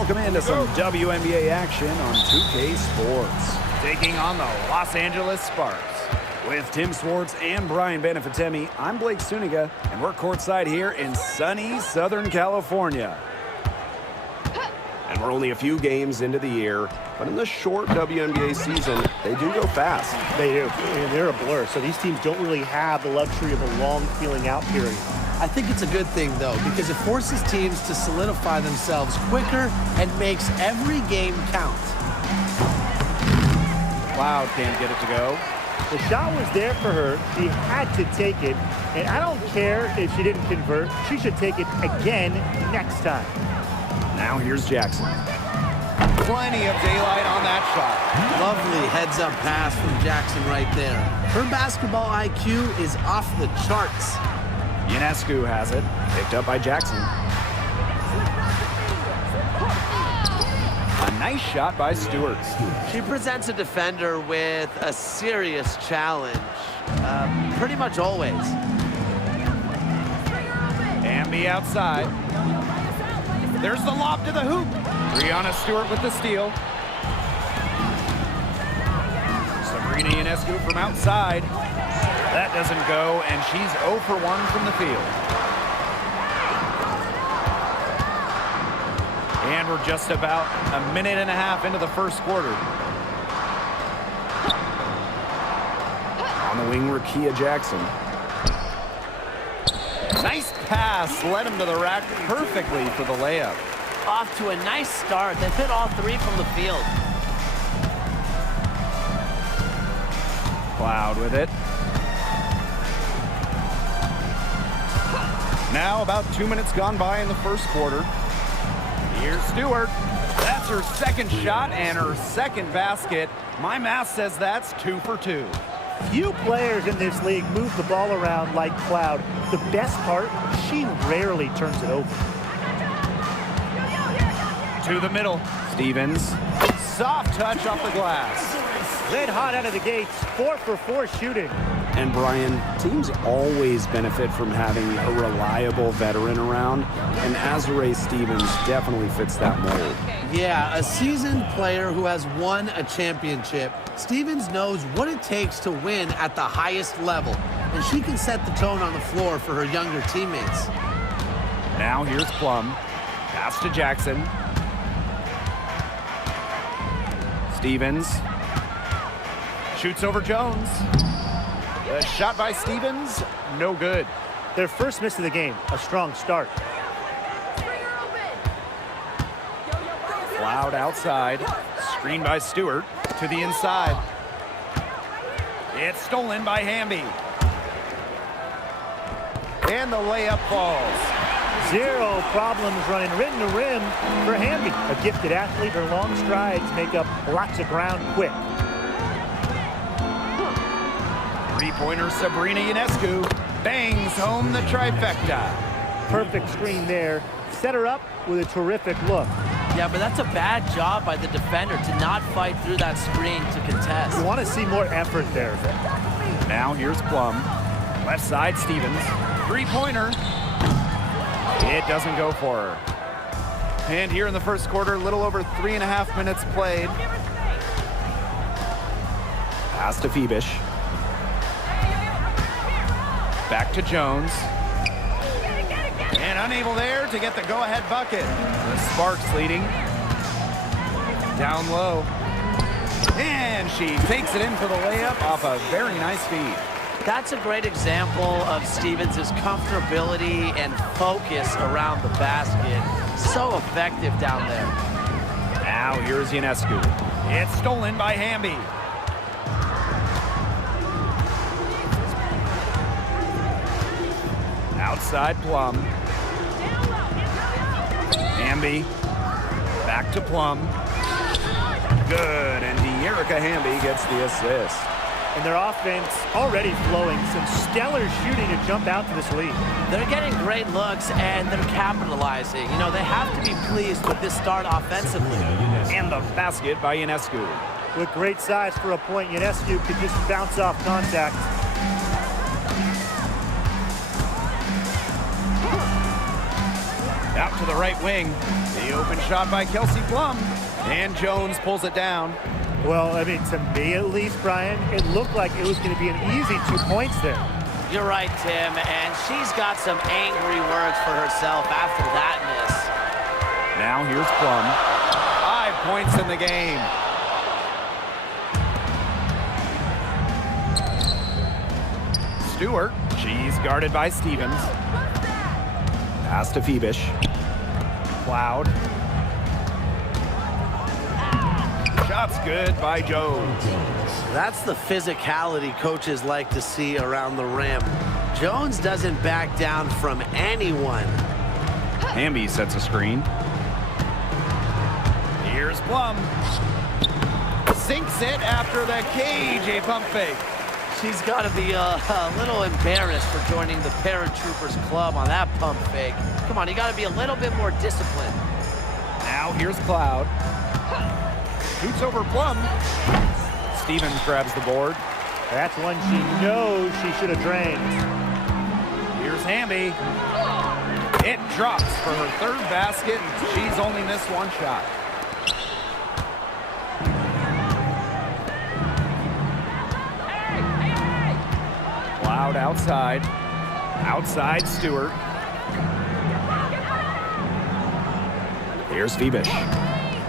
welcome into some WNBA action on 2K Sports. Taking on the Los Angeles Sparks. With Tim Swartz and Brian Benefitemi, I'm Blake Suniga, and we're courtside here in sunny Southern California. And we're only a few games into the year, but in the short WNBA season, they do go fast. They do, and they're a blur, so these teams don't really have the luxury of a long feeling out period. I think it's a good thing, though, because it forces teams to solidify themselves quicker and makes every game count. Cloud can't get it to go. The shot was there for her. She had to take it, and I don't care if she didn't convert. She should take it again next time. Now here's Jackson. Plenty of daylight on that shot. Lovely heads-up pass from Jackson right there. Her basketball IQ is off the charts. Ionescu has it, picked up by Jackson. A nice shot by Stewart. She presents a defender with a serious challenge, pretty much always. Amby outside. There's the lob to the hoop. Breanna Stewart with the steal. Sabrina Ionescu from outside. That doesn't go, and she's 0 for 1 from the field. And we're just about a minute and a half into the first quarter. On the wing, Rakia Jackson. Nice pass, led him to the rack perfectly for the layup. Off to a nice start. They've hit all three from the field. Cloud with it. Now about 2 minutes gone by in the first quarter. Here's Stewart. That's her second shot and her second basket. My math says that's 2 for 2. Few players in this league move the ball around like Cloud. The best part, she rarely turns it over. To the middle. Stevens. Soft touch off the glass. Red hot out of the gates, 4 for 4 shooting. And Brian, teams always benefit from having a reliable veteran around, and Azurá Stevens definitely fits that mold. Yeah, a seasoned player who has won a championship. Stevens knows what it takes to win at the highest level, and she can set the tone on the floor for her younger teammates. Now here's Plum. Pass to Jackson. Stevens. Shoots over Jones. A shot by Stevens, no good. Their first miss of the game, a strong start. Cloud outside, screen by Stewart to the inside. It's stolen by Hamby. And the layup falls. Zero problems running rim to rim for Hamby. A gifted athlete, her long strides make up lots of ground quick. Three-pointer Sabrina Ionescu bangs home the trifecta. Perfect screen there. Set her up with a terrific look. Yeah, but that's a bad job by the defender to not fight through that screen to contest. You want to see more effort there. Now here's Plum. Left side, Stevens. Three-pointer. It doesn't go for her. And here in the first quarter, a little over 3.5 minutes played. Pass to Phoebish. Back to Jones. And unable there to get the go-ahead bucket. The Sparks leading. Down low. And she takes it in for the layup off a very nice feed. That's a great example of Stevens' comfortability and focus around the basket. So effective down there. Now here's Ionescu. It's stolen by Hamby. Outside Plum. Hamby. Back to Plum. Good, and De'Erica Hamby gets the assist. And their offense already flowing. Some stellar shooting to jump out to this lead. They're getting great looks, and they're capitalizing. You know, they have to be pleased with this start offensively. And the basket by Ionescu. With great size for a point, Ionescu could just bounce off contact. Out to the right wing. The open shot by Kelsey Plum. And Jones pulls it down. Well, I mean, to me at least, Brian, it looked like it was going to be an easy 2 points there. You're right, Tim, and she's got some angry words for herself after that miss. Now here's Plum. 5 points in the game. Stewart, she's guarded by Stevens. Pass to Phoebish. Cloud. Shot's good by Jones. That's the physicality coaches like to see around the rim. Jones doesn't back down from anyone. Hamby sets a screen. Here's Plum. Sinks it after the cage, a pump fake. She's got to be a little embarrassed for joining the Paratroopers Club on that pump fake. Come on, you got to be a little bit more disciplined. Now here's Cloud. Shoots over Plum. Stevens grabs the board. That's one she knows she should have drained. Here's Hamby. It drops for her third basket. She's only missed one shot. Cloud outside. Outside Stewart. Here's Phoebish.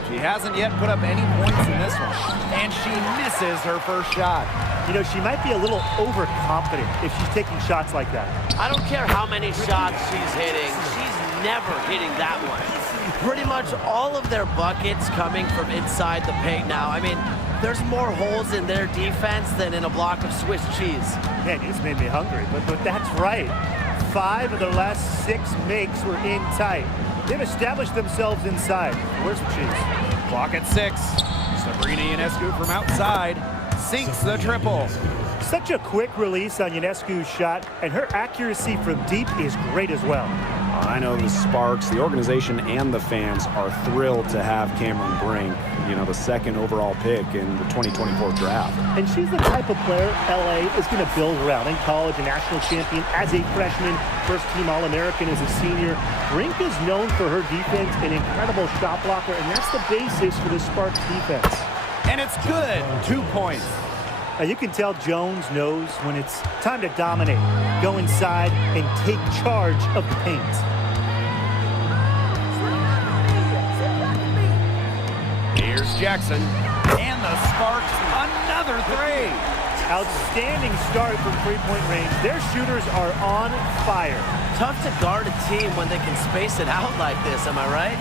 She hasn't yet put up any points in this one. And she misses her first shot. You know, she might be a little overconfident if she's taking shots like that. I don't care how many shots she's hitting. She's never hitting that one. Pretty much all of their buckets coming from inside the paint now. I mean, there's more holes in their defense than in a block of Swiss cheese. Man, you just made me hungry, but that's right. 5 of their last 6 makes were in tight. They've established themselves inside. Where's the cheese? Clock at 6. Sabrina Ionescu from outside sinks the triple. Such a quick release on Ionescu's shot, and her accuracy from deep is great as well. I know the Sparks, the organization, and the fans are thrilled to have Cameron Brink, the second overall pick in the 2024 draft. And she's the type of player LA is going to build around. In college, a national champion as a freshman, first-team All-American as a senior. Brink is known for her defense, an incredible shot blocker, and that's the basis for the Sparks defense. And it's good. 2 points. Now you can tell Jones knows when it's time to dominate, go inside, and take charge of the paint. Here's Jackson, and the Sparks another 3. Outstanding start from three-point range. Their shooters are on fire. Tough to guard a team when they can space it out like this, am I right?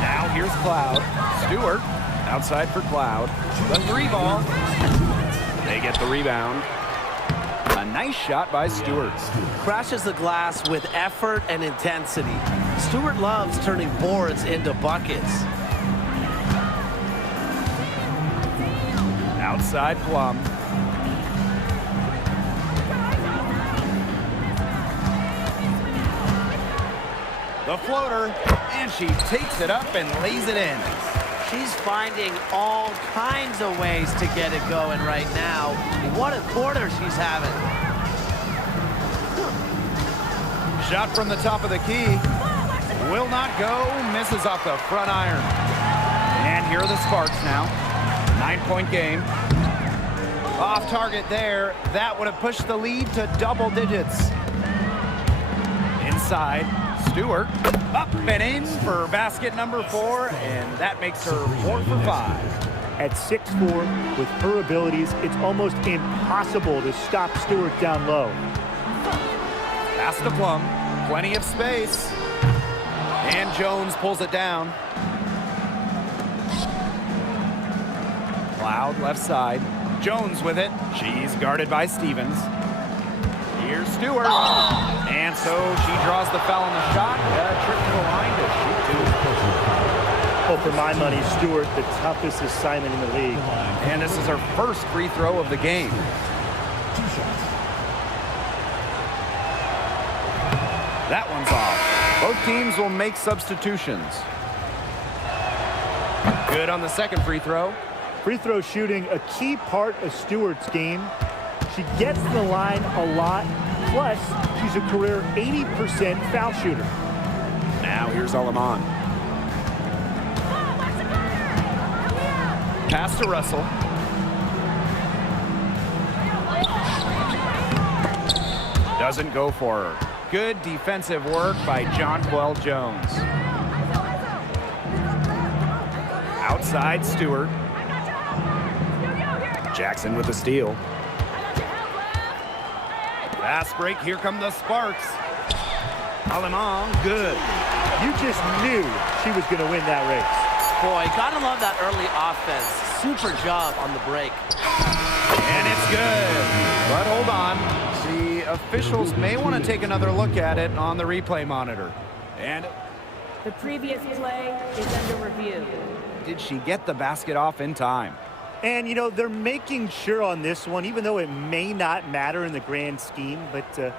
Now here's Cloud. Stewart outside for Cloud. The 3 ball. They get the rebound. A nice shot by Stewart. Crashes the glass with effort and intensity. Stewart loves turning boards into buckets. Outside Plum. The floater, and she takes it up and lays it in. She's finding all kinds of ways to get it going right now. What a quarter she's having. Shot from the top of the key. Will not go. Misses off the front iron. And here are the Sparks now. 9-point game. Off target there. That would have pushed the lead to double digits. Inside. Stewart up and in for basket number 4, and that makes her 4 for 5. At 6'4", with her abilities, it's almost impossible to stop Stewart down low. Pass to Plum, plenty of space, and Jones pulls it down. Cloud left side, Jones with it. She's guarded by Stevens. Here's Stewart. And so she draws the foul on the shot. Trip to the line to shoot 2. Oh, for my money, Stewart, the toughest assignment in the league. And this is her first free throw of the game. That one's off. Both teams will make substitutions. Good on the second free throw. Free throw shooting, a key part of Stewart's game. She gets to the line a lot, plus she's a career 80% foul shooter. Now here's Aleman. Pass to Russell. Doesn't go for her. Good defensive work by Jonquel Jones. Outside Stewart. Jackson with the steal. Fast break, here come the Sparks. Aleman, good. You just knew she was going to win that race. Boy, gotta love that early offense. Super job on the break. And it's good. But hold on. The officials may want to take another look at it on the replay monitor. And the previous play is under review. Did she get the basket off in time? And, you know, they're making sure on this one, even though it may not matter in the grand scheme, but the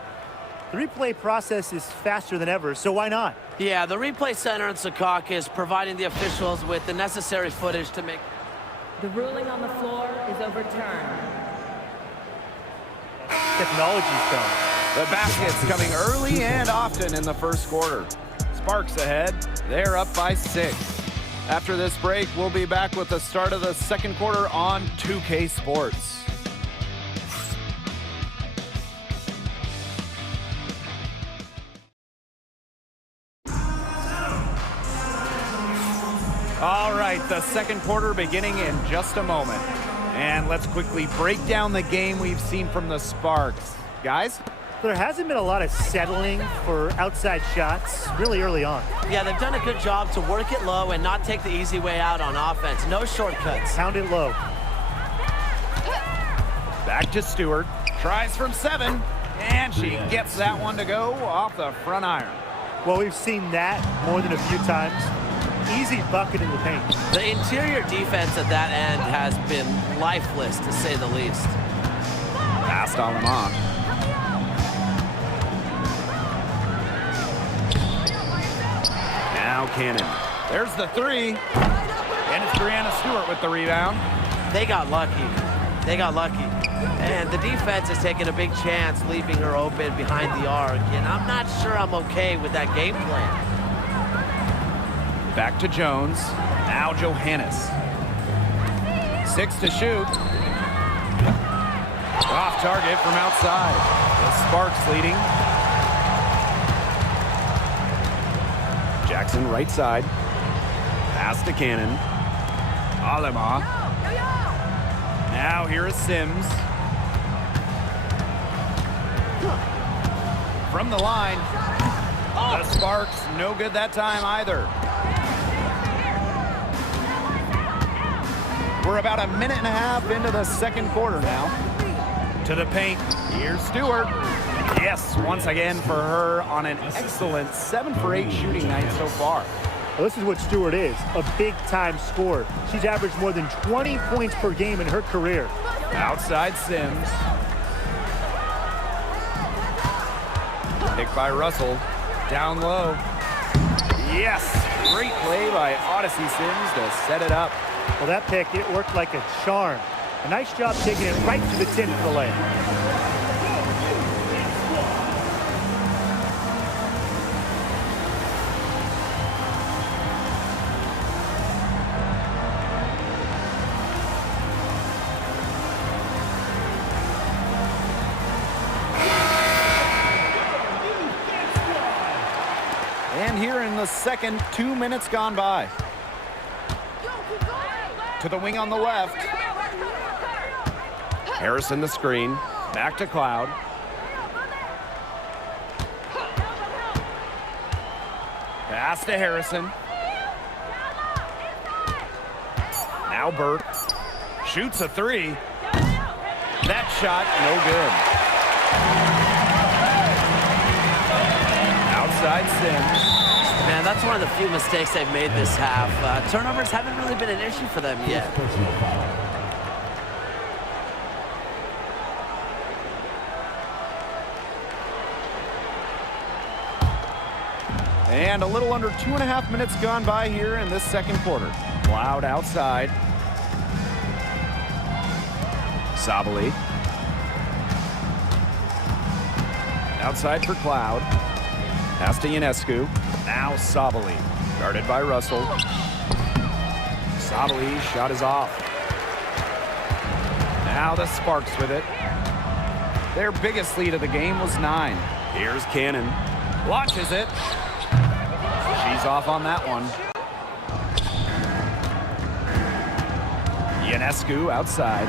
replay process is faster than ever, so why not? Yeah, the replay center in Secaucus is providing the officials with the necessary footage to make... The ruling on the floor is overturned. Technology's done. The basket's coming early and often in the first quarter. Sparks ahead. They're up by 6. After this break, we'll be back with the start of the second quarter on 2K Sports. All right, the second quarter beginning in just a moment. And let's quickly break down the game we've seen from the Sparks. Guys? There hasn't been a lot of settling for outside shots really early on. Yeah, they've done a good job to work it low and not take the easy way out on offense. No shortcuts. Pound it low. Back to Stewart. Tries from 7. And she gets that one to go off the front iron. Well, we've seen that more than a few times. Easy bucket in the paint. The interior defense at that end has been lifeless, to say the least. Passed Aleman. Now Cannon. There's the 3. And it's Brianna Stewart with the rebound. They got lucky. They got lucky. And the defense is taking a big chance, leaving her open behind the arc. And I'm not sure I'm okay with that game plan. Back to Jones. Now Johannes. 6 to shoot. Off target from outside. The Sparks leading. Jackson right side. Pass to Cannon. Aleman. Now here is Sims. From the line. The Sparks no good that time either. We're about a minute and a half into the second quarter now. To the paint, here's Stewart. Yes, once again for her on an excellent 7 for 8 shooting night so far. Well, this is what Stewart is, a big-time scorer. She's averaged more than 20 points per game in her career. Outside Sims. Picked by Russell. Down low. Yes, great play by Odyssey Sims to set it up. Well, that pick, it worked like a charm. A nice job taking it right to the 10 for the layup. And here in the second, 2 minutes gone by. To the wing on the left. Harrison the screen. Back to Cloud. Pass to Harrison. Now Burke. Shoots a 3. That shot, no good. Outside Sims. Man, that's one of the few mistakes they've made this half. Turnovers haven't really been an issue for them yet. And a little under 2.5 minutes gone by here in this second quarter. Cloud outside. Sabali. Outside for Cloud. Pass to Ionescu. Now Sabali. Guarded by Russell. Sabali shot is off. Now the Sparks with it. Their biggest lead of the game was 9. Here's Cannon. Launches it. She's off on that one. Ionescu outside.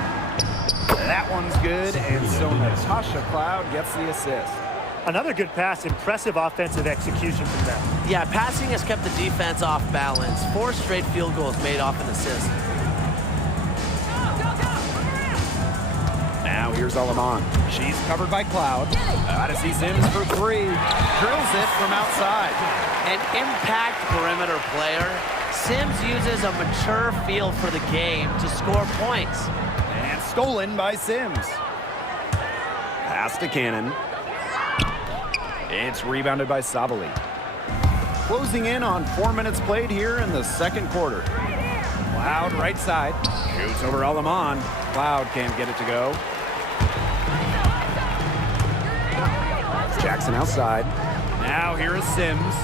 That one's good, and so Natasha Cloud gets the assist. Another good pass, impressive offensive execution from them. Yeah, passing has kept the defense off balance. 4 straight field goals made off an assist. Now here's Alaman. She's covered by Cloud. Odyssey Sims for 3. Drills it from outside. An impact perimeter player. Sims uses a mature feel for the game to score points. And stolen by Sims. Pass to Cannon. It's rebounded by Sabali. Closing in on 4 minutes played here in the second quarter. Cloud right side. Shoots over Alaman. Cloud can't get it to go. Jackson outside. Now here is Sims.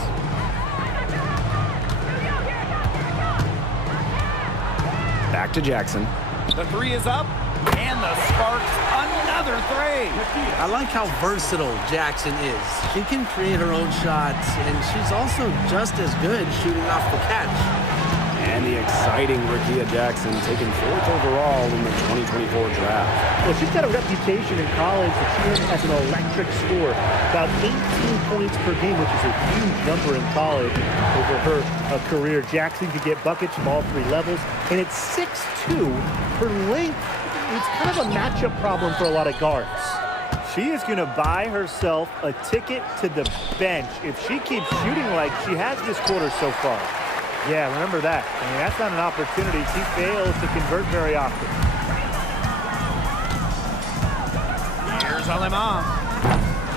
Back to Jackson. The 3 is up, and the Sparks another 3. I like how versatile Jackson is. She can create her own shots, and she's also just as good shooting off the catch. And the exciting Rickea Jackson taken 4th overall in the 2024 draft. Well, she's got a reputation in college that she has an electric score. About 18 points per game, which is a huge number in college over her career. Jackson could get buckets from all 3 levels. And at 6'2", her length, it's kind of a matchup problem for a lot of guards. She is going to buy herself a ticket to the bench if she keeps shooting like she has this quarter so far. Yeah, remember that. I mean, that's not an opportunity. She fails to convert very often. Here's Alaman.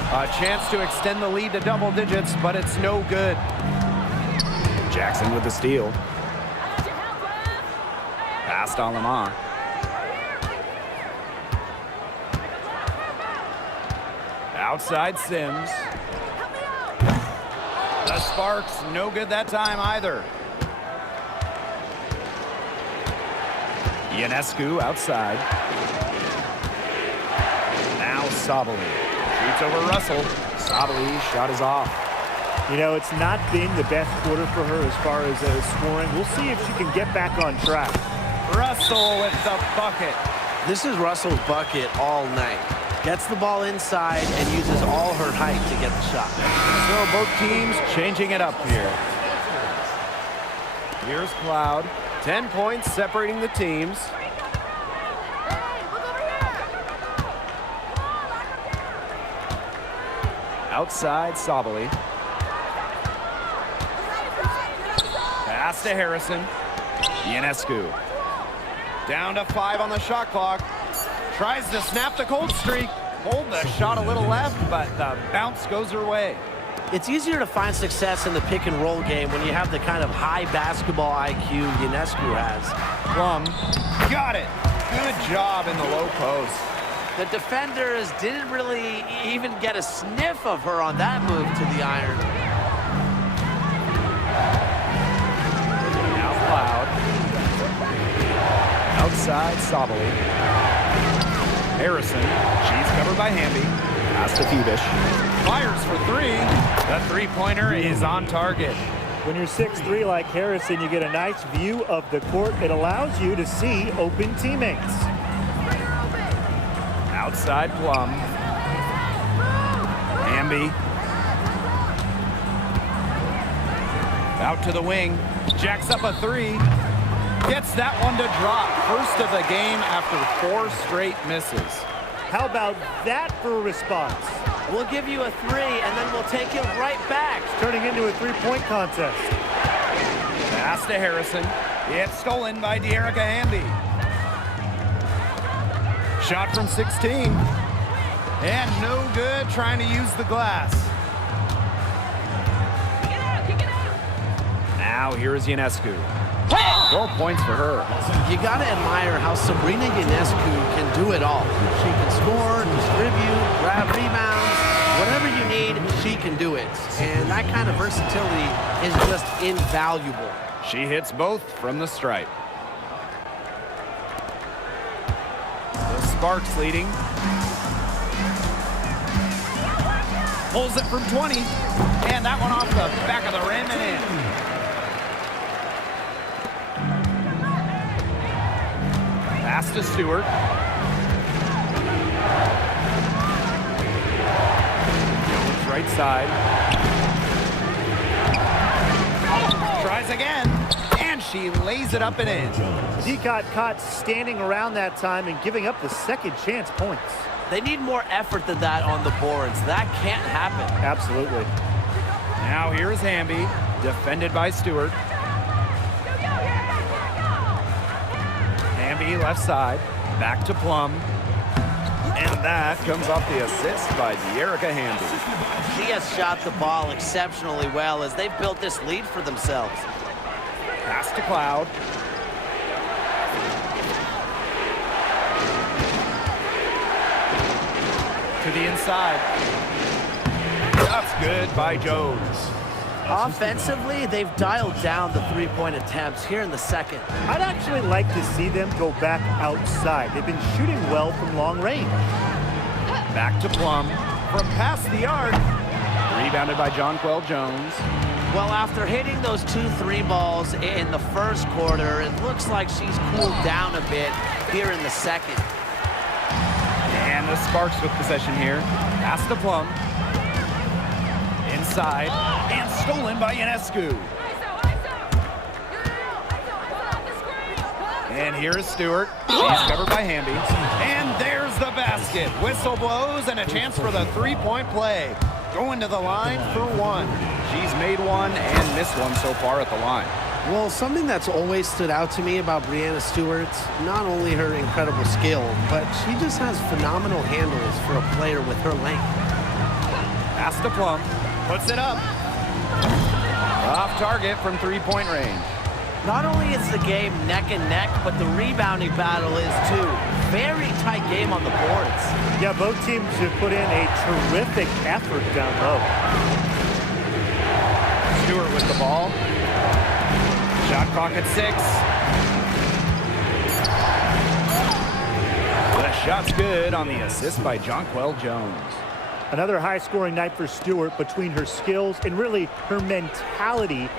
A chance to extend the lead to double digits, but it's no good. Jackson with the steal. Past Alaman. Outside Sims. The Sparks, no good that time either. Ionescu outside. Now Sabali. Shoots over Russell. Sabali shot is off. You know, it's not been the best quarter for her as far as scoring. We'll see if she can get back on track. Russell with the bucket. This is Russell's bucket all night. Gets the ball inside and uses all her height to get the shot. So both teams changing it up here. Here's Cloud. 10 points separating the teams. Outside Sabali. Pass to Harrison. Ionescu. Down to 5 on the shot clock. Tries to snap the cold streak. Hold the shot a little left, but the bounce goes her way. It's easier to find success in the pick and roll game when you have the kind of high basketball IQ Ionescu has. Plum got it. Good job in the low post. The defenders didn't really even get a sniff of her on that move to the iron. Now Cloud. Outside Sabali. Harrison. She's covered by Hamby. Pass to Phoebish. Fires for 3. The three-pointer is on target. When you're 6'3" like Harrison, you get a nice view of the court. It allows you to see open teammates. Outside Plum. Hamby. Out to the wing. Jacks up a 3. Gets that one to drop. First of the game after 4 straight misses. How about that for a response? We'll give you a 3, and then we'll take it right back. It's turning into a 3-point contest. Pass to Harrison. It's stolen by De'Erica Hamby. Shot from 16. And no good trying to use the glass. Now here is Ionescu. 12 points for her. You got to admire how Sabrina Ionescu can do it all. She can score, distribute, grab rebounds, whatever you need, she she can do it. And that kind of versatility is just invaluable. She hits both from the stripe. The Sparks leading. Pulls it from 20. And that one off the back of the rim and in. Pass to Stewart. Jones right side. Tries again. And she lays it up and in. He got caught standing around that time and giving up the second chance points. They need more effort than that on the boards. That can't happen. Absolutely. Now here is Hamby, defended by Stewart. Hamby left side, back to Plum. And that comes off the assist by De'Erica Hamby. She has shot the ball exceptionally well as they've built this lead for themselves. Pass to Cloud. To the inside. That's good by Jones. Offensively, they've dialed down the three-point attempts here in the second. I'd actually like to see them go back outside. They've been shooting well from long range. Back to Plum from past the arc. Rebounded by Jonquel Jones. Well, after hitting those 2 3 balls in the first quarter, it looks like she's cooled down a bit here in the second. And the Sparks with possession here. Pass to Plum. Inside. And stolen by Ionescu. And here is Stewart. She's covered by Hamby. And there's the basket. Whistle blows and a chance for the three-point play. Going to the line for one. She's made one and missed one so far at the line. Well, something that's always stood out to me about Breanna Stewart, not only her incredible skill, but she just has phenomenal handles for a player with her length. Pass to Plum. Puts it up. Off target from three-point range. Not only is the game neck and neck, but the rebounding battle is too. Very tight game on the boards. Yeah, both teams have put in a terrific effort down low. Stewart with the ball. Shot clock at 6. The shot's good on the assist by Jonquel Jones. Another high-scoring night for Stewart. Between her skills and really her mentality,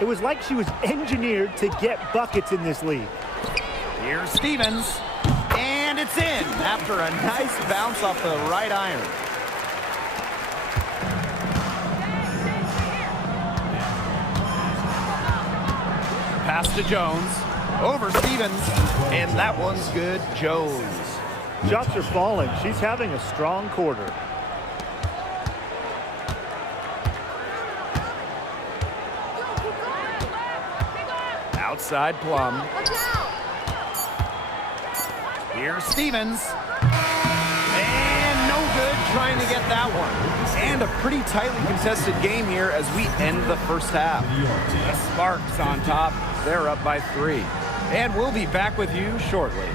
it was like she was engineered to get buckets in this league. Here's Stevens, and it's in after a nice bounce off the right iron. Pass to Jones, over Stevens, and that one's good. Jones. Shots are falling. She's having a strong quarter. Outside Plum. Here's Stevens. And no good trying to get that one. And a pretty tightly contested game here as we end the first half. The Sparks on top. They're up by 3. And we'll be back with you shortly.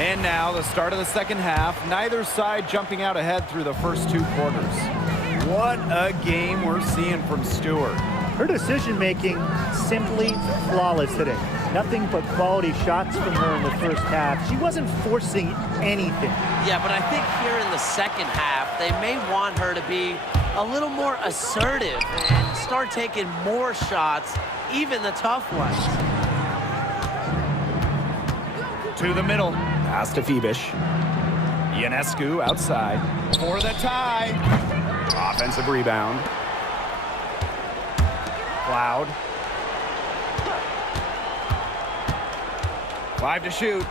And now the start of the second half. Neither side jumping out ahead through the first 2 quarters. What a game we're seeing from Stewart. Her decision-making, simply flawless today. Nothing but quality shots from her in the first half. She wasn't forcing anything. Yeah, but I think here in the second half, they may want her to be a little more assertive and start taking more shots, even the tough ones. To the middle. Pass to Phoebish. Ionescu outside for the tie. Offensive rebound. Cloud. 5 to shoot.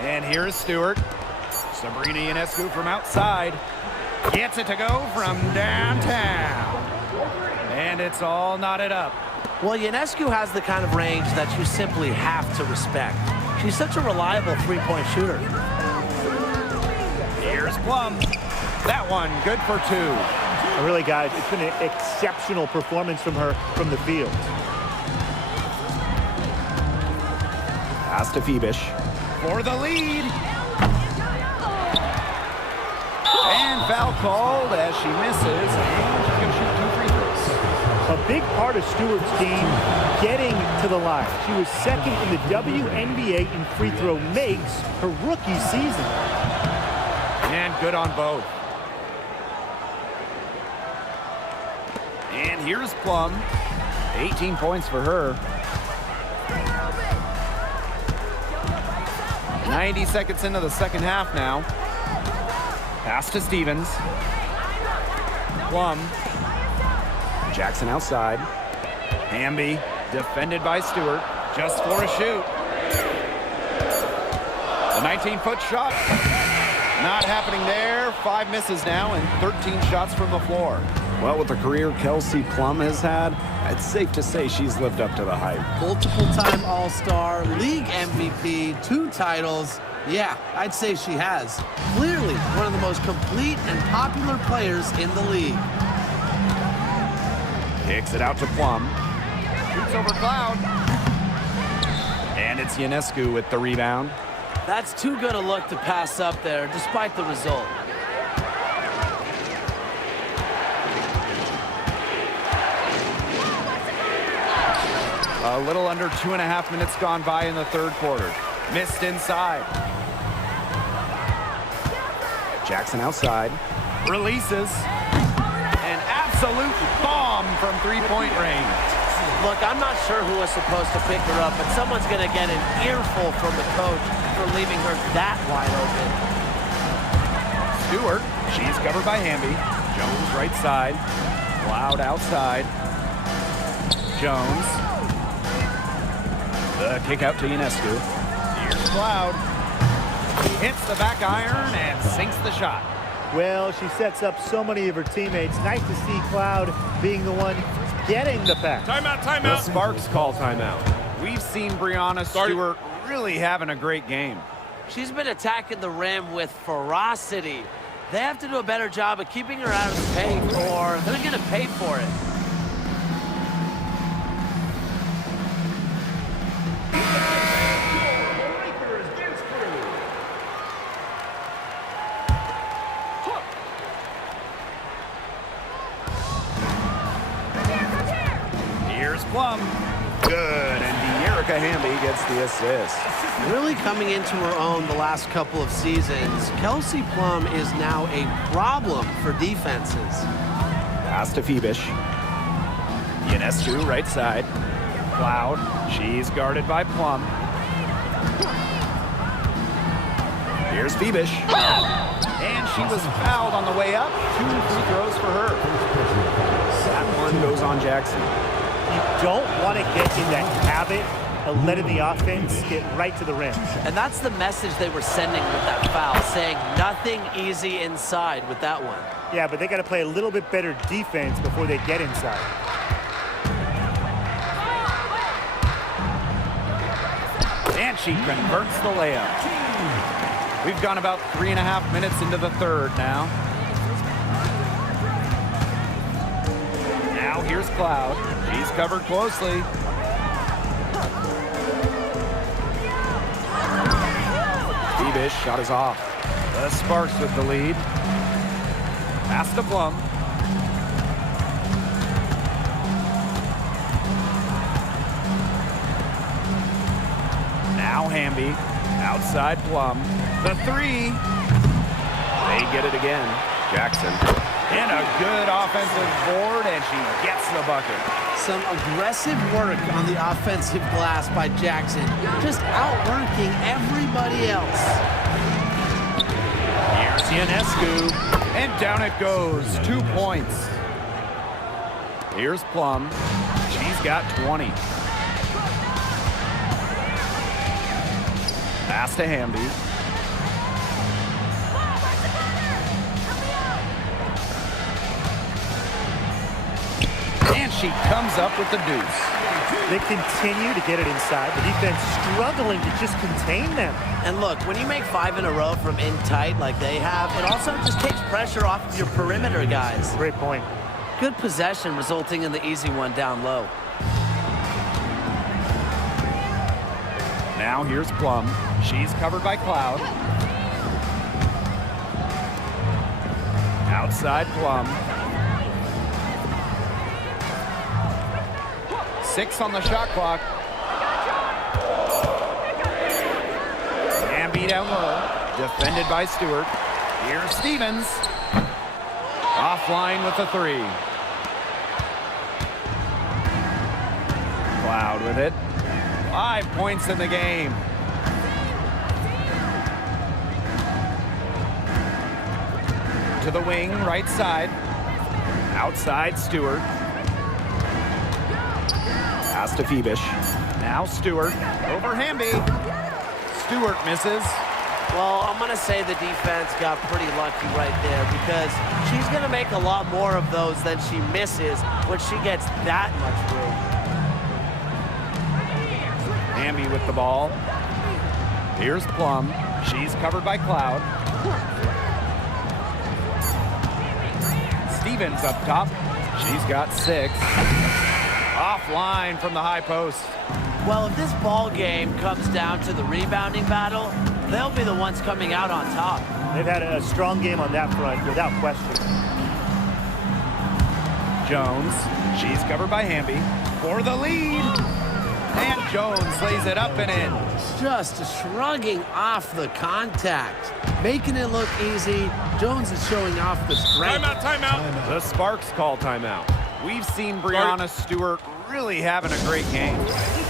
And here is Stewart. Sabrina Ionescu from outside. Gets it to go from downtown. And it's all knotted up. Well, Ionescu has the kind of range that you simply have to respect. She's such a reliable three-point shooter. Here's Plum. That one good for 2. Really, guys, it's been an exceptional performance from her from the field. Pass to Phoebish for the lead. And foul called as she misses. And she's going to shoot 2 free throws. A big part of Stewart's game, getting to the line. She was second in the WNBA in free throw makes her rookie season. And good on both. And here's Plum. 18 points for her. 90 seconds into the second half now. Pass to Stevens. Plum. Jackson outside. Hamby defended by Stewart. Just for a shoot. The 19-foot shot. Not happening there. 5 misses now and 13 shots from the floor. Well, with the career Kelsey Plum has had, it's safe to say she's lived up to the hype. Multiple-time All-Star, league MVP, 2 titles. Yeah, I'd say she has. Clearly one of the most complete and popular players in the league. Kicks it out to Plum. Shoots over Cloud. And it's Ionescu with the rebound. That's too good a look to pass up there, despite the result. A little under 2.5 minutes gone by in the third quarter. Missed inside. Jackson outside. Releases. An absolute bomb from 3-point range. Look, I'm not sure who was supposed to pick her up, but someone's going to get an earful from the coach for leaving her that wide open. Stewart, she's covered by Hamby. Jones right side. Cloud outside. Jones. The kick out to Ionescu. Here's Cloud. Hits the back iron and sinks the shot. Well, she sets up so many of her teammates. Nice to see Cloud being the one getting the pass. Timeout, The timeout. Sparks call timeout. We've seen Breonna Stewart really having a great game. She's been attacking the rim with ferocity. They have to do a better job of keeping her out of the paint, or they're going to pay for it. Here's Plum. Good, and De'Erica Hamby gets the assist. Really coming into her own the last couple of seasons, Kelsey Plum is now a problem for defenses. Pass to Phoebish. Ionescu right side. Cloud. She's guarded by Plum. Here's Phoebish. And she was fouled on the way up. 2 free throws for her. That one goes on Jackson. You don't want to get in that habit of letting the offense get right to the rim. And that's the message they were sending with that foul, saying nothing easy inside with that one. Yeah, but they got to play a little bit better defense before they get inside. And she converts the layup. We've gone about 3.5 minutes into the third now. Now here's Cloud. She's covered closely. Phoebish shot is off. The Sparks with the lead. Pass to Plum. Now Hamby. Outside Plum. The 3. They get it again. Jackson. And a good offensive board, and she gets the bucket. Some aggressive work on the offensive glass by Jackson, just outworking everybody else. Here's Ionescu, and down it goes. 2 points. Here's Plum. She's got 20. Pass to Hamby. she comes up with the deuce. They continue to get it inside. The defense struggling to just contain them. And look, when you make 5 in a row from in tight like they have, it also just takes pressure off of your perimeter guys. Great point. Good possession resulting in the easy one down low. Now here's Plum. She's covered by Cloud. Outside Plum. 6 on the shot clock. Hamby down low. Defended by Stewart. Here's Stevens. Offline with the 3. Cloud with it. 5 points in the game. To the wing, right side. Outside, Stewart. Pass to Phoebish. Now Stewart. Over Hamby. Stewart misses. Well, I'm going to say the defense got pretty lucky right there because she's going to make a lot more of those than she misses when she gets that much room. Hamby with the ball. Here's Plum. She's covered by Cloud. Stevens up top. She's got 6. Offline from the high post. Well, if this ball game comes down to the rebounding battle, they'll be the ones coming out on top. They've had a strong game on that front, without question. Jones. She's covered by Hamby. For the lead. And Jones lays it up and in. Just shrugging off the contact, making it look easy. Jones is showing off the strength. Timeout. The Sparks call timeout. We've seen Breonna Stewart really having a great game.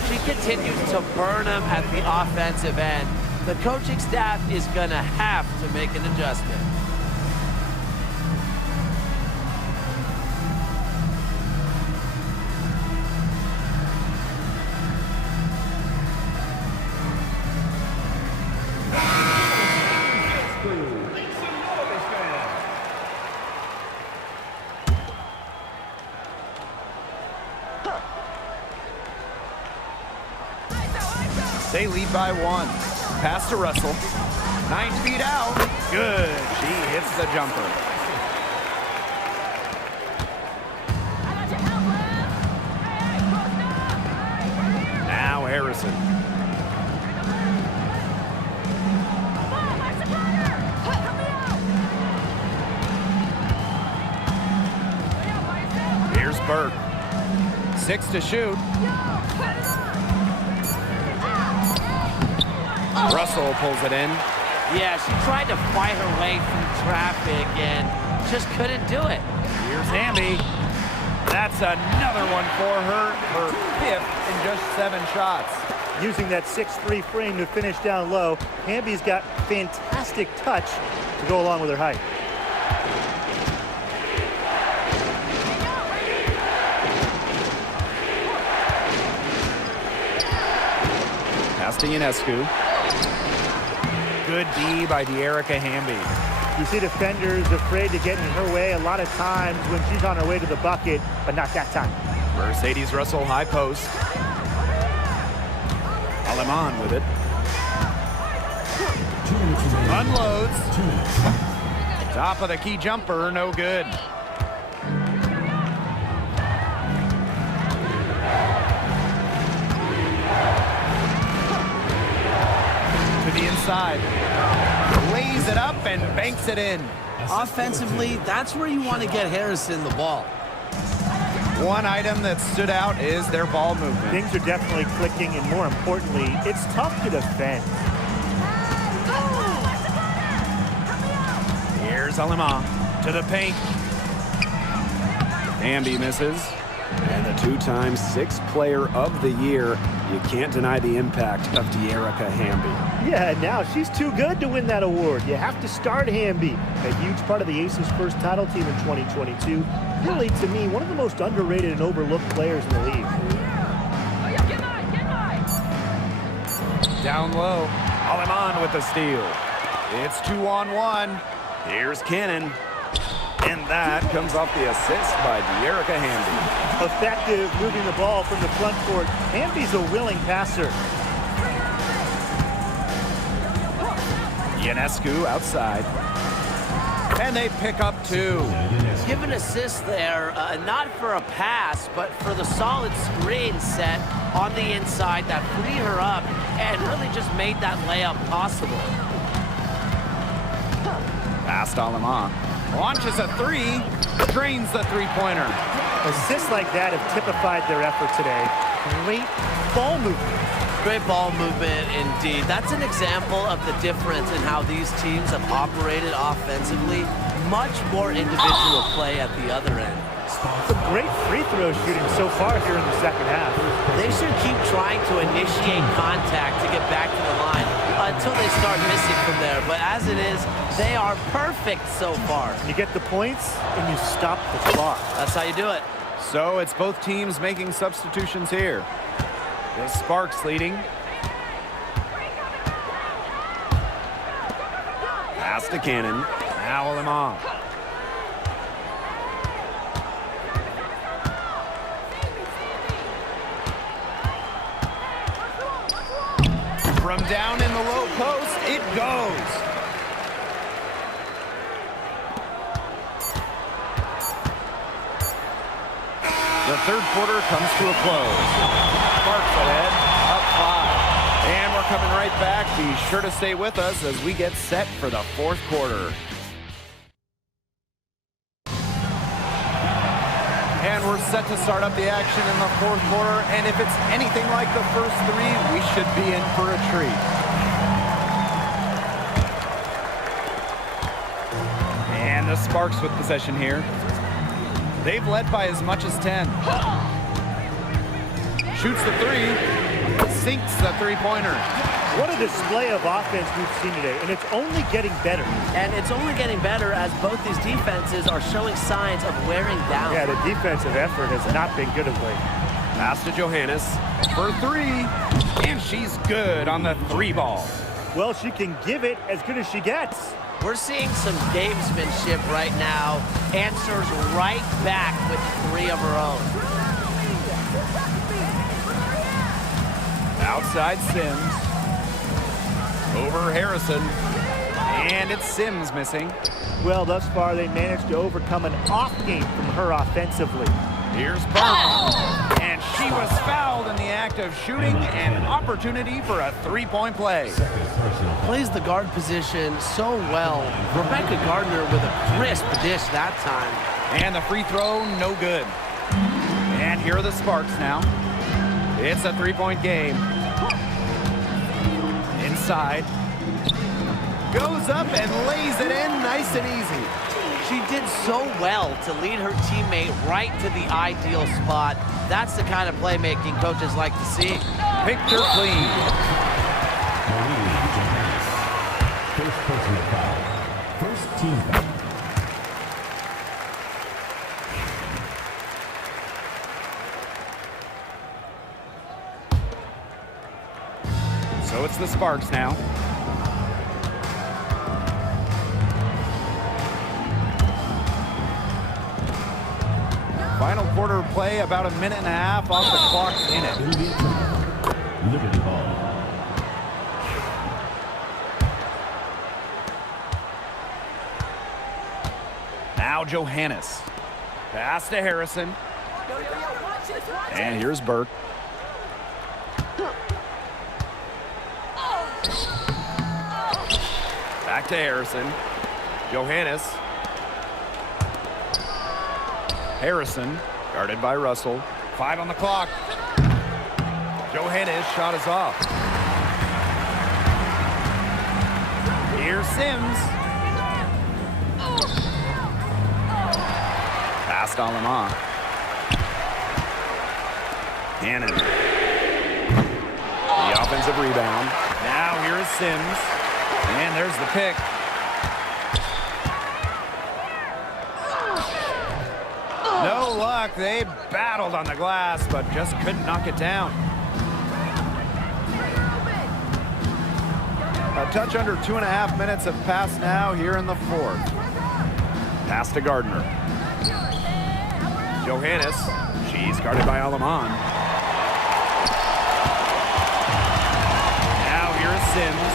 She continues to burn them at the offensive end. The coaching staff is going to have to make an adjustment. They lead by 1. Pass to Russell. 9 feet out. Good. She hits the jumper. Now Harrison. Here's Burke. 6 to shoot. Russell pulls it in. Yeah, she tried to fight her way through traffic and just couldn't do it. Here's Hamby. That's another one for her. Her 5th in just 7 shots. Using that 6'3" frame to finish down low, Hamby's got fantastic touch to go along with her height. Pass to Ionescu. Good D by De'Erica Hamby. You see defenders afraid to get in her way a lot of times when she's on her way to the bucket, but not that time. Mercedes Russell high post. Aleman with it. Unloads. Top of the key jumper, no good. To the inside. Lays it up and banks it in. Offensively, that's where you want to get Harrison the ball. One item that stood out is their ball movement. Things are definitely clicking, and more importantly, it's tough to defend. Here's Alema to the paint. Hamby misses. And the 2-time 6th player of the year. You can't deny the impact of De'Erica Hamby. Yeah, now she's too good to win that award. You have to start Hamby, a huge part of the Aces' first title team in 2022. Really, to me, one of the most underrated and overlooked players in the league. Down low, Aleman with the steal. It's 2-on-1. Here's Cannon. And that comes off the assist by De'Erica Hamby. Effective moving the ball from the front court. Hamby's a willing passer. Ionescu outside. And they pick up 2. Give an assist there, not for a pass, but for the solid screen set on the inside that freed her up and really just made that layup possible. Pass to Alema. Launches a 3. Drains the three-pointer. Assists like that have typified their effort today. Great ball movement. Great ball movement indeed. That's an example of the difference in how these teams have operated offensively. Much more individual play at the other end. Some great free throw shooting so far here in the second half. They should keep trying to initiate contact to get back to the line until they start missing from there. But as it is, they are perfect so far. You get the points and you stop the clock. That's how you do it. So it's both teams making substitutions here. The Sparks leading. Pass to Cannon. Now Alema. From down in the low post, it goes. The third quarter comes to a close. Sparks ahead, up 5. And we're coming right back. Be sure to stay with us as we get set for the fourth quarter. And we're set to start up the action in the fourth quarter. And if it's anything like the first 3, we should be in for a treat. And the Sparks with possession here. They've led by as much as 10. Shoots the 3. Sinks the three-pointer. What a display of offense we've seen today, and it's only getting better. And it's only getting better as both these defenses are showing signs of wearing down. Yeah, the defensive effort has not been good of late. Pass to Johannes for 3. And she's good on the 3 ball. Well, she can give it as good as she gets. We're seeing some gamesmanship right now. Answers right back with 3 of her own. Outside Sims. Over Harrison. And it's Sims missing. Well, thus far, they managed to overcome an off game from her offensively. Here's Burke. And she was fouled in the act of shooting, and an opportunity for a 3-point play. Plays the guard position so well. Rebecca Gardner with a crisp dish that time. And the free throw, no good. And here are the Sparks now. It's a 3-point game. Inside. Goes up and lays it in nice and easy. She did so well to lead her teammate right to the ideal spot. That's the kind of playmaking coaches like to see. Picked her clean. First personal foul. First team foul. So it's the Sparks now. Final quarter play, about a minute and a half off the clock in it. Liberty ball. Now Johannes. Pass to Harrison. And here's Burke. Back to Harrison. Johannes. Harrison, guarded by Russell. 5 on the clock. Johannes' shot is off. Here's Sims. Pass to Alema. Cannon. The offensive rebound. Now here is Sims. And there's the pick. No luck. They battled on the glass, but just couldn't knock it down. A touch under 2.5 minutes have passed now here in the fourth. Pass to Gardner. Johannes. She's guarded by Aleman. Now here's Sims.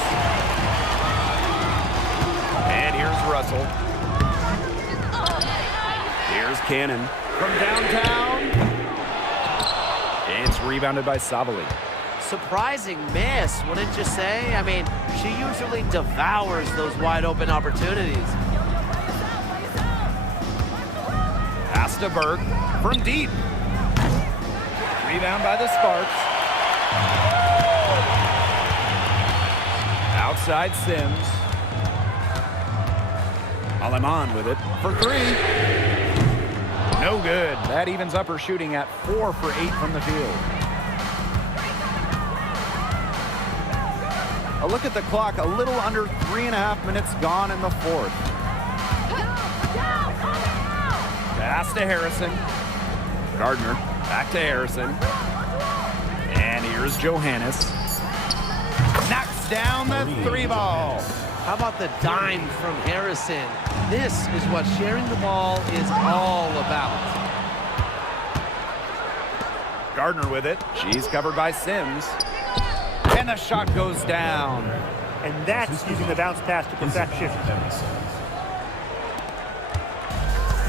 And here's Russell. Here's Cannon from downtown. It's rebounded by Savali. Surprising miss, wouldn't you say? I mean, she usually devours those wide open opportunities. Pass to Burke from deep. Rebound by the Sparks. Outside Sims. Aleman with it for 3. No good. That evens up her shooting at 4 for 8 from the field. A look at the clock, a little under 3.5 minutes gone in the fourth. Pass to Harrison. Gardner back to Harrison. And here's Johannes. Knocks down the 3 ball. How about the dime from Harrison? This is what sharing the ball is all about. Gardner with it. She's covered by Sims. And the shot goes down. And that's using the bounce pass to perfection.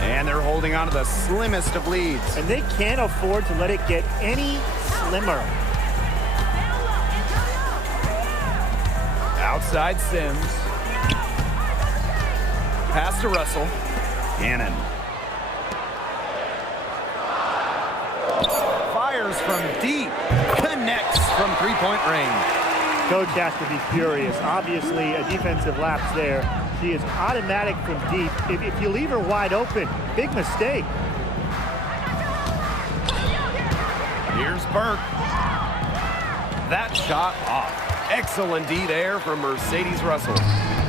And they're holding on to the slimmest of leads. And they can't afford to let it get any slimmer. Outside Sims. Pass to Russell. Cannon. Fires from deep. Connects from three-point range. Coach has to be furious. Obviously, a defensive lapse there. She is automatic from deep. If you leave her wide open, big mistake. Here's Burke. That shot off. Excellent D there from Mercedes Russell.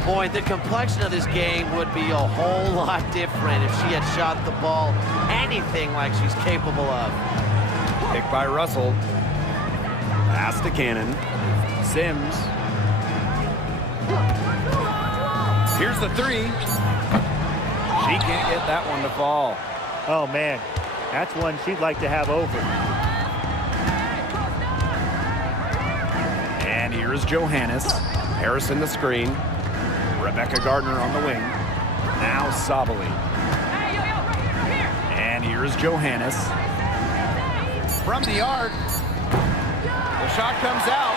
Boy, the complexion of this game would be a whole lot different if she had shot the ball anything like she's capable of. Picked by Russell. Pass to Cannon. Sims. Here's the 3. She can't get that one to fall. Oh, man. That's one she'd like to have over. And here's Johannes. Harrison the screen. Rebecca Gardner on the wing. Now Savali. And here's Johannes. From the arc. The shot comes out.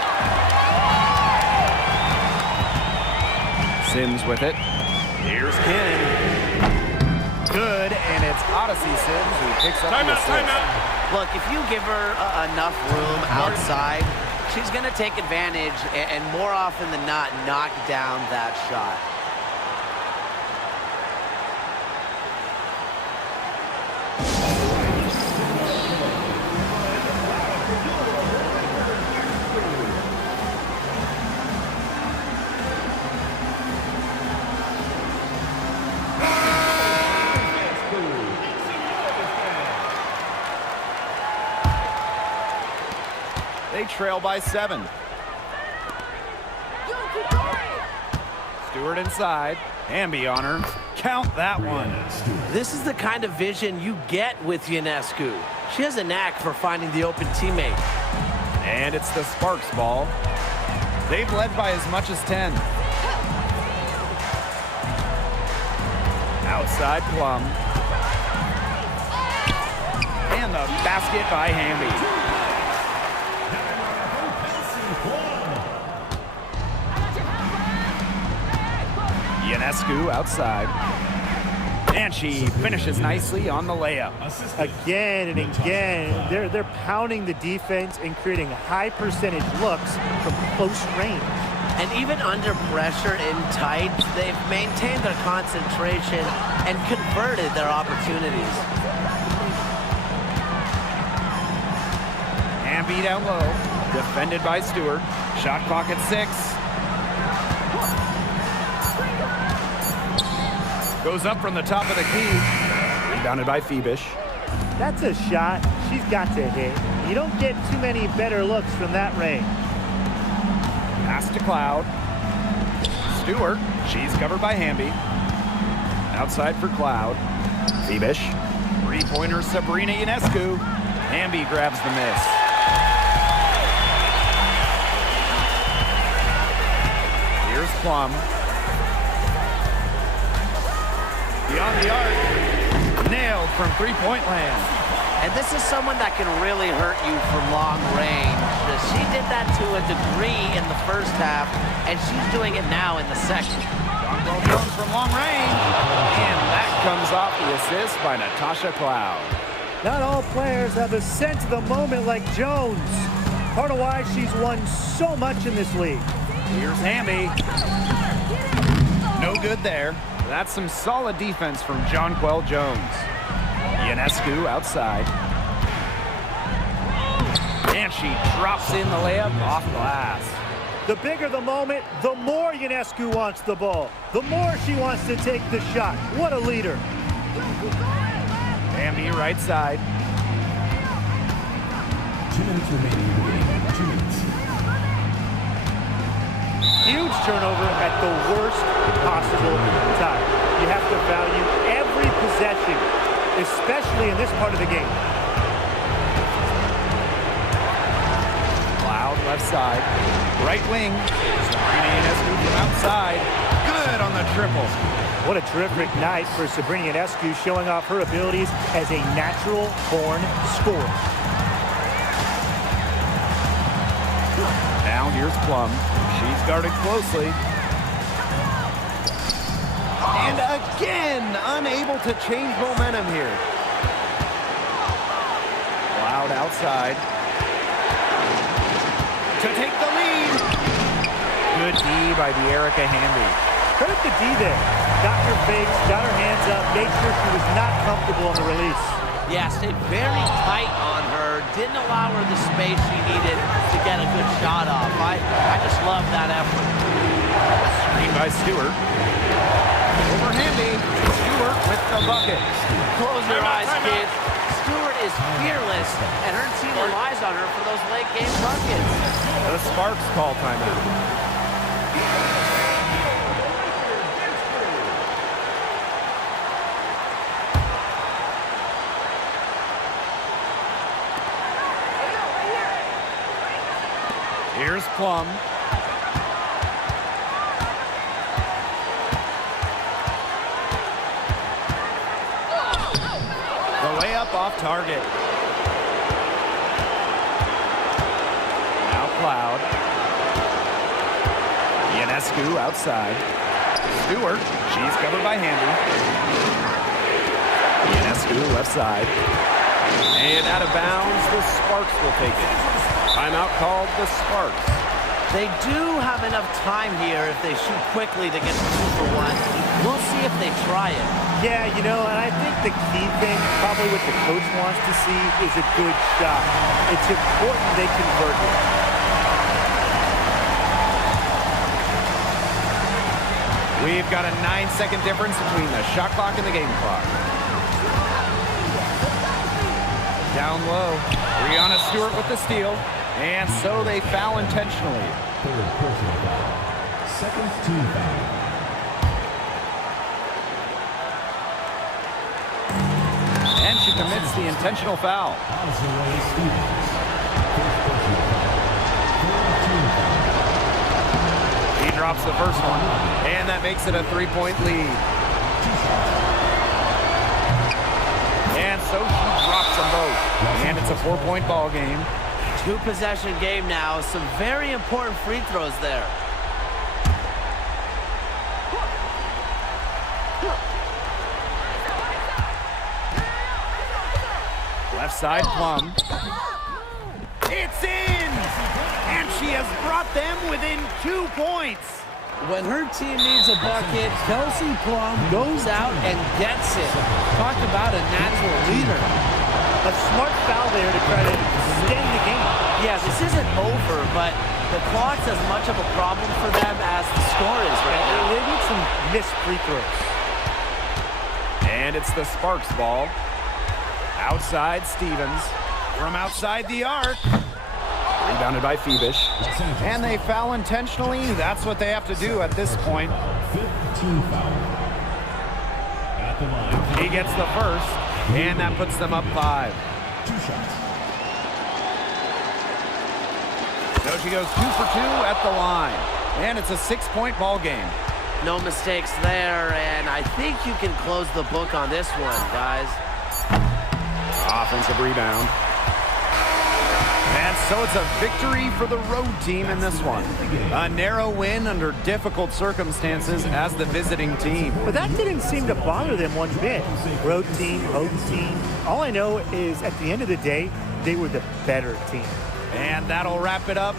Sims with it. Here's Cannon. Good, and it's Odyssey Sims who picks up the assist. Look, if you give her enough room outside, she's going to take advantage and more often than not knock down that shot. They trail by 7. Stewart inside. Hamby on her. Count that one. This is the kind of vision you get with Ionescu. She has a knack for finding the open teammate. And it's the Sparks ball. They've led by as much as 10. Outside Plum. And the basket by Hamby. Ionescu outside. And she finishes nicely on the layup. Again and again, they're pounding the defense and creating high percentage looks from close range. And even under pressure in tight, they've maintained their concentration and converted their opportunities. Hamby down low. Defended by Stewart. Shot clock at 6. Goes up from the top of the key. Rebounded by Phoebish. That's a shot she's got to hit. You don't get too many better looks from that range. Pass to Cloud. Stewart. She's covered by Hamby. Outside for Cloud. Phoebish. Three-pointer Sabrina Ionescu. Hamby grabs the miss. Here's Plum. Beyond the arc. Nailed from three-point land. And this is someone that can really hurt you from long range. She did that to a degree in the first half, and she's doing it now in the second. Jonquel Jones from long range. And that comes off the assist by Natasha Cloud. Not all players have a sense of the moment like Jones. Part of why she's won so much in this league. Here's Hamby. No good there. That's some solid defense from Jonquel Jones. Ionescu outside. And she drops in the layup off glass. The bigger the moment, the more Ionescu wants the ball. The more she wants to take the shot. What a leader. Hamby right side. 2 minutes remaining in the game. 2 minutes. Huge turnover at the worst possible time. You have to value every possession, especially in this part of the game. Cloud left side. Right wing. Sabrina Ionescu from outside. Good on the triple. What a terrific night for Sabrina Ionescu, showing off her abilities as a natural-born scorer. Now here's Plum. She's guarded closely. And again, unable to change momentum here. Cloud outside. To take the lead. Good D by De'Erica Hamby. Credit to D there. Got her face, got her hands up, made sure she was not comfortable on the release. Yeah, stayed very tight on her. Didn't allow her the space she needed to get a good shot off. I just love that effort. Screen by Stewart. Over Hamby. Stewart with the bucket. Close your eyes, kids. Stewart is fearless, and her team relies on her for those late game buckets. The Sparks call timeout. Here's Plum. The layup off target. Now Cloud. Ionescu outside. Stewart. She's covered by Hamby. Ionescu left side. And out of bounds, the Sparks will take it. Timeout called the Sparks. They do have enough time here if they shoot quickly to get to 2 for 1. We'll see if they try it. Yeah, you know, and I think the key thing, probably what the coach wants to see, is a good shot. It's important they convert it. We've got a 9-second difference between the shot clock and the game clock. Down low. Breonna Stewart with the steal. And so they foul intentionally. Third personal foul. Second team foul. And she commits the intentional foul. Desiree Stevens. First personal foul. Third team foul. She drops the first one. And that makes it a 3-point lead. And so she drops them both. And it's a 4-point ball game. 2-possession game now. Some very important free throws there. Left side, Plum. It's in! And she has brought them within 2 points. When her team needs a bucket, Kelsey Plum goes out and gets it. Talk about a natural leader. A smart foul there to try to extend the game. Yeah, this isn't over, but the clock's as much of a problem for them as the score is right now. They need some missed free throws. And it's the Sparks ball. Outside Stevens. From outside the arc. Rebounded by Phoebish. And they foul intentionally. That's what they have to do at this point. Fifth team foul. the line. He gets the first, and that puts them up 5. 2 shots. So she goes 2 for 2 at the line. And it's a 6-point ball game. No mistakes there, and I think you can close the book on this one, guys. Offensive rebound. And so it's a victory for the road team in this one. A narrow win under difficult circumstances as the visiting team. But that didn't seem to bother them one bit. Road team, home team. All I know is at the end of the day, they were the better team. And that'll wrap it up